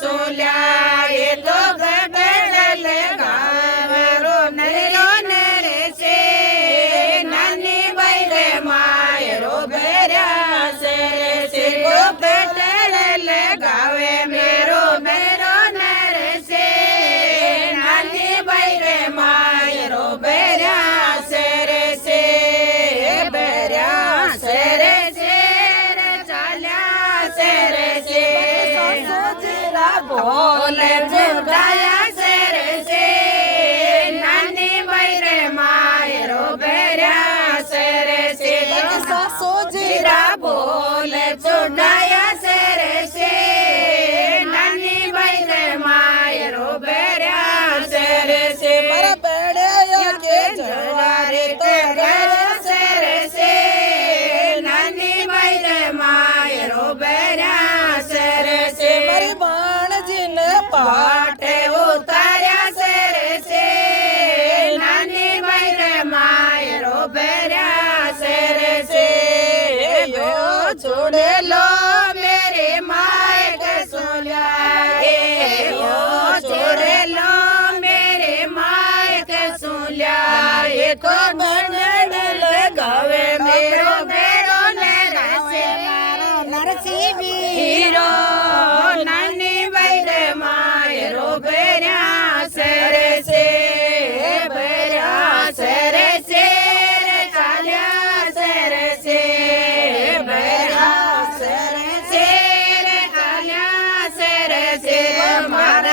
सोल्या ये तो गडल गावरो नरे से नानी बैरे मायरो बेरा से गो गडल गावे मेरो बेरो नरे से नानी बैरे मायरो बेरा से बेरा से चाल्या से बोले जुगाया से नानी बैरे मायरो बेरा से सोजीरा बोले जुगाया से नानी बैरे मायरो बेरा से बेड़े के जवारे तो घर से नानी बैरे मायरो बेरा से पाटे उतार्या से नानी बैरे मायरो बेरा से यो छोड़े लो मेरे माय के सोल्या यो छोड़े लो मेरे माय के सोल्या ये को बंधन लगावे मेरो बेरो नरसी वीरो नानी बैरे मायरो बेरा से बेरा से चाल्या से बेरा से चाल्या से मारा